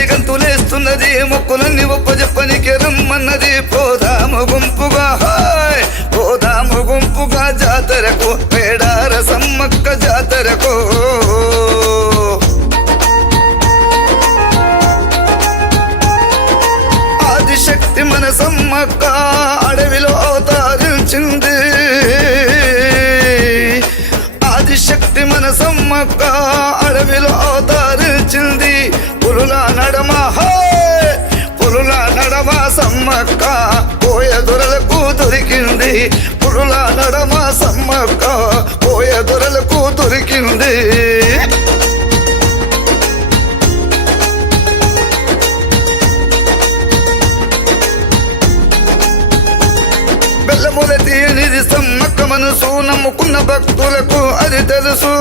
తల్లి గంతులేస్తున్నది, మొక్కులన్నీ ఒప్పజెప్పనికి రమ్మన్నది. పోదాము గుంపుగా హాయ్, పోదాము గుంపుగా జాతరకు, పేడార సమ్మక్క జాతరకు. ఆదిశక్తి మన సమ్మక్క అడవిలో అవతరించింది. ఆదిశక్తి మన సమ్మక్క అడవిలో అవతరించింది. పులుల నడమ హాయ్, పులుల నడమ సమ్మక్క పోయ దొరలకు దొరికింది. పులుల నడమ సమ్మక్క పోయ దొరలకు దొరికింది. బెల్లముల తీయనిది సమ్మక్క మనసు, నమ్ముకున్న భక్తులకు అది తెలుసు.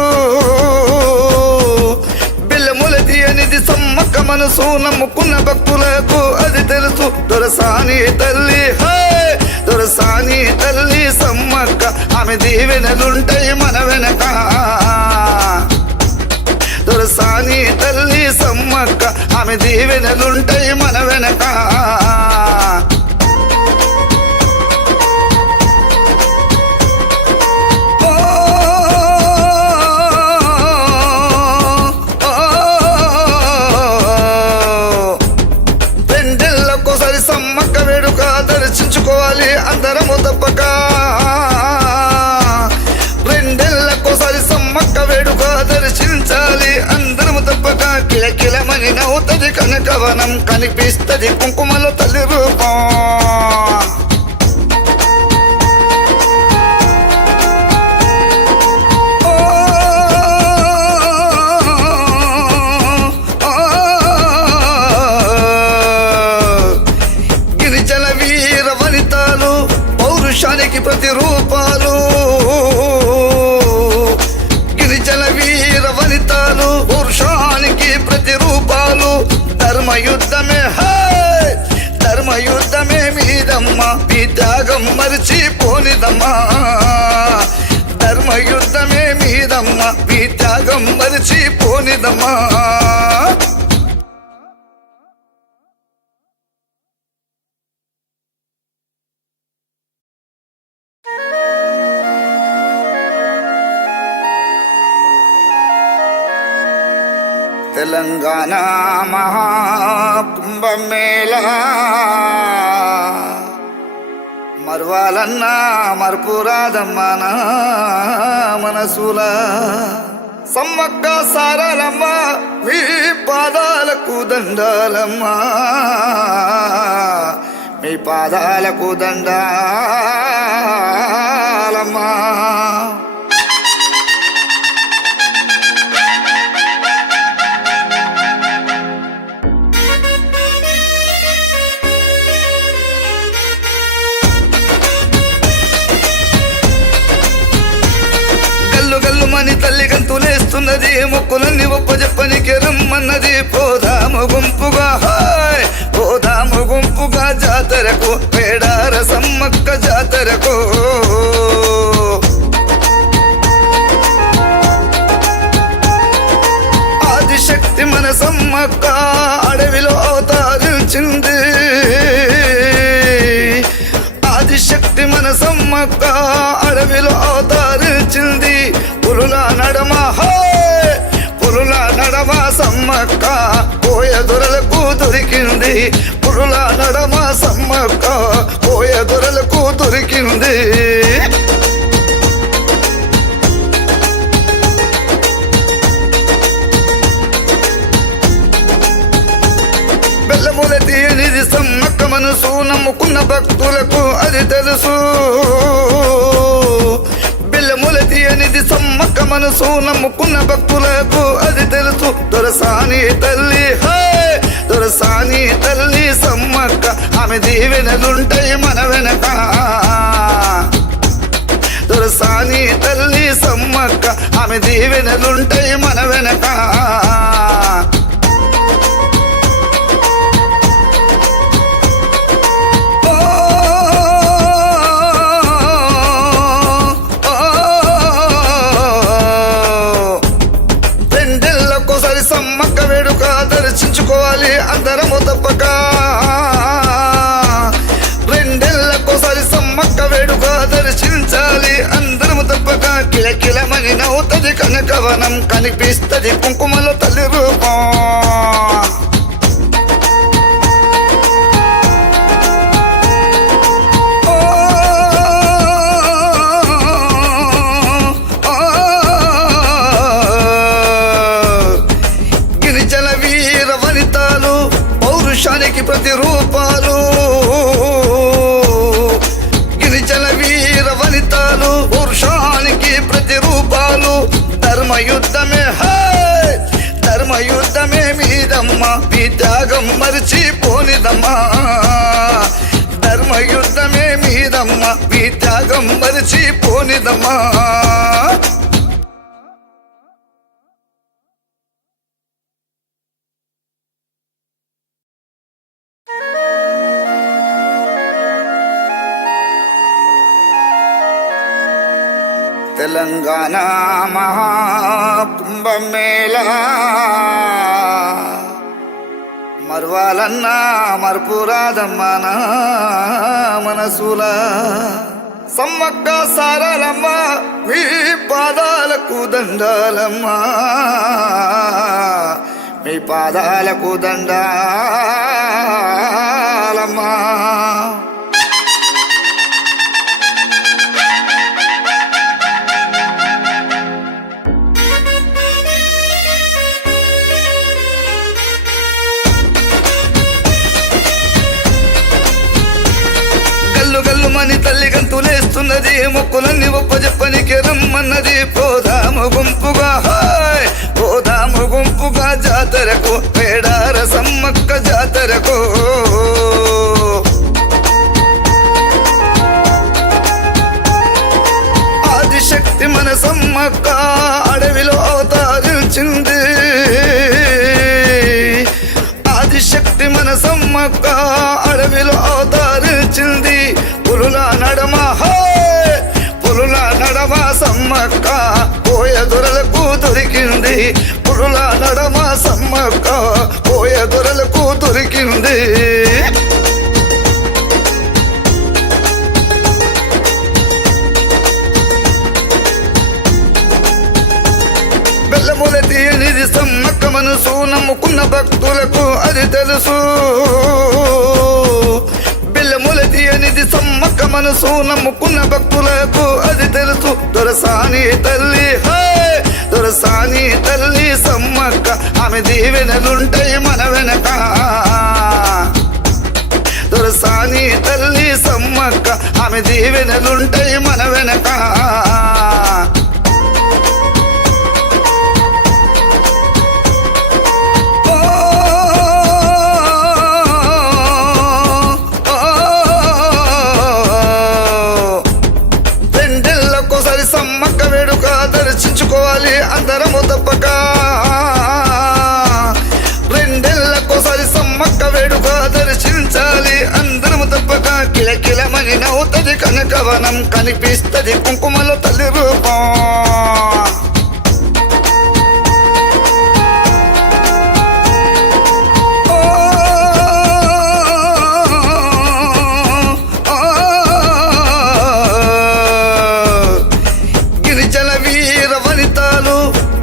బెల్లముల తీయనిది సమ్మక్క మనసు, నమ్ముకున్న భక్తులకు అది తెలుసు. దొరసాని తల్లి హాయ్, దొరసాని తల్లి సమ్మక్క, ఆమె దీవెనలుంటాయి మన వెనక. దొరసాని తల్లి సమ్మక్క, ఆమె దీవెనలుంటాయి మన వెనక. సమ్మక్క వేడుక దర్శించుకోవాలి అందరము తప్పక. రెండేళ్లకోసారి సమ్మక్క వేడుక దర్శించాలి అందరము తప్పక. కిలకిలమని నవ్వుతుంది కనకవనం, కనిపిస్తుంది కుంకుమలో తల్లి రూపం. పౌరుషానికి ప్రతిరూపాలు, గిరిజన వీర వనితాలు పౌరుషానికి ప్రతిరూపాలు. ధర్మయుద్ధమే హాయ్, ధర్మయుద్ధమే మీదమ్మ, మీ త్యాగం మరిచిపోనిదమ్మా. ధర్మయుద్ధమే మీదమ్మ, మీ త్యాగం మరిచిపోనిదమ్మా. తెలంగాణ మహాకుంభమేళా మరువాలన్నా మరుపురాదమ్మ మనసుల. సమ్మక్క సారాలమ్మ మీ పాదాలకు దండాలమ్మా, మీ పాదాలకు దండాలమ్మా. గల్లుమని తల్లి గంతులేస్తున్నది, మొక్కులన్నీ ఒప్పజెప్పనికి రమ్మన్నది. పోదాము గుంపుగా హాయ్, పోదాము గుంపుగా జాతరకు, పేడార సమ్మక్క జాతరకు. ఆదిశక్తి మన సమ్మక్క అడవిలో అవతరించింది. ఆదిశక్తి మన సమ్మక్క అడవిలో అవతరించింది. పులుల నడమ హాయ్, పులుల నడమ సమ్మక్క పోయ దొరలకు దొరికింది. పులుల నడమ సమ్మక్క పోయ దొరలకు దొరికింది. బెల్లముల తీయనిది సమ్మక్క మనసు, నమ్ముకున్న భక్తులకు అది తెలుసు. బెల్లముల తీయనిది సమ్మక్క మనసు, నమ్ముకున్న భక్తులకు అది తెలుసు. దొరసాని తల్లి హాయ్, దొరసాని తల్లి సమ్మక్క, ఆమె దీవెనలుంటాయి మన వెనక. దొరసాని తల్లి సమ్మక్క, ఆమె దీవెనలుంటాయి మన వెనక. సమ్మక్క వేడుక దర్శించుకోవాలి అందరము తప్పక. రెండేళ్లకోసారి సమ్మక్క వేడుక దర్శించాలి అందరము తప్పక. కిలకిలమని నవ్వుతది కనకవనం, కనిపిస్తది కుంకుమలో తల్లి రూపం. పౌరుషానికి ప్రతిరూపాలు, గిరిజన వీర వనితాలు పౌరుషానికి ప్రతిరూపాలు. ధర్మయుద్ధమే ధర్మయుద్ధమే మీదమ్మ, మీ త్యాగం మరిచిపోనిదమ్మా. ధర్మయుద్ధమే మీదమ్మ, మీ త్యాగం మరిచిపోనిదమ్మా. తెలంగాణ మహాకుంభమేళా మరవాలన్నా మరపురాదమ్మా నా మనసుల. సమ్మక్క సారాలమ్మ మీ పాదాలకు దండాలమ్మా, మీ పాదాలకు దండాలమ్మా. గల్లుమని తల్లి గంతులేస్తున్నది, మొక్కులన్నీ ఒప్పజెప్పనికి రమ్మన్నది. పోదాము గుంపుగా పోదాము గుంపుగా జాతరకు, పేడార సమ్మక్క జాతరకు. ఆదిశక్తి మన సమ్మక్క అడవిలో అవతరించింది. ఆదిశక్తి మన సమ్మక్క అడవిలో అవతరించింది. పులుల నడమ సమ్మక్క పోయ దొరలకు దొరికింది. పులుల నడమ సమ్మక్క పోయ దొరలకు దొరికింది. బెల్లముల తీయనిది సమ్మక్క మనసు, నమ్ముకున్న భక్తులకు అది తెలుసు. బెల్లముల తీయనిది సమ్మక్క మనసు, నమ్ముకున్న భక్తులకు అది తెలుసు. దొరసాని తల్లి దొరసాని తల్లి సమ్మక్క, ఆమె దీవెనలుంటాయి మన వెనక. దొరసాని తల్లి సమ్మక్క, ఆమె దీవెనలుంటాయి మన వెనక. సమ్మక్క వేడుక దర్శించుకోవాలి అందరము తప్పక. రెండేళ్లకోసారి సమ్మక్క వేడుక దర్శించాలి అందరము తప్పక. కిలకిలమని నవ్వుతది కనకవనం, కనిపిస్తది కుంకుమలో తల్లి రూపం.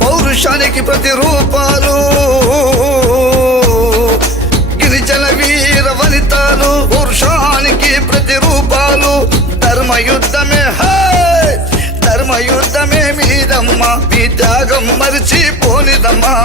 పౌరుషానికి ప్రతిరూపాలు, గిరిజన వీర వనితాలు పౌరుషానికి ప్రతిరూపాలు. ధర్మయుద్ధమే ధర్మయుద్ధమే మీదమ్మ, మీ త్యాగం మరిచిపోనిదమ్మా.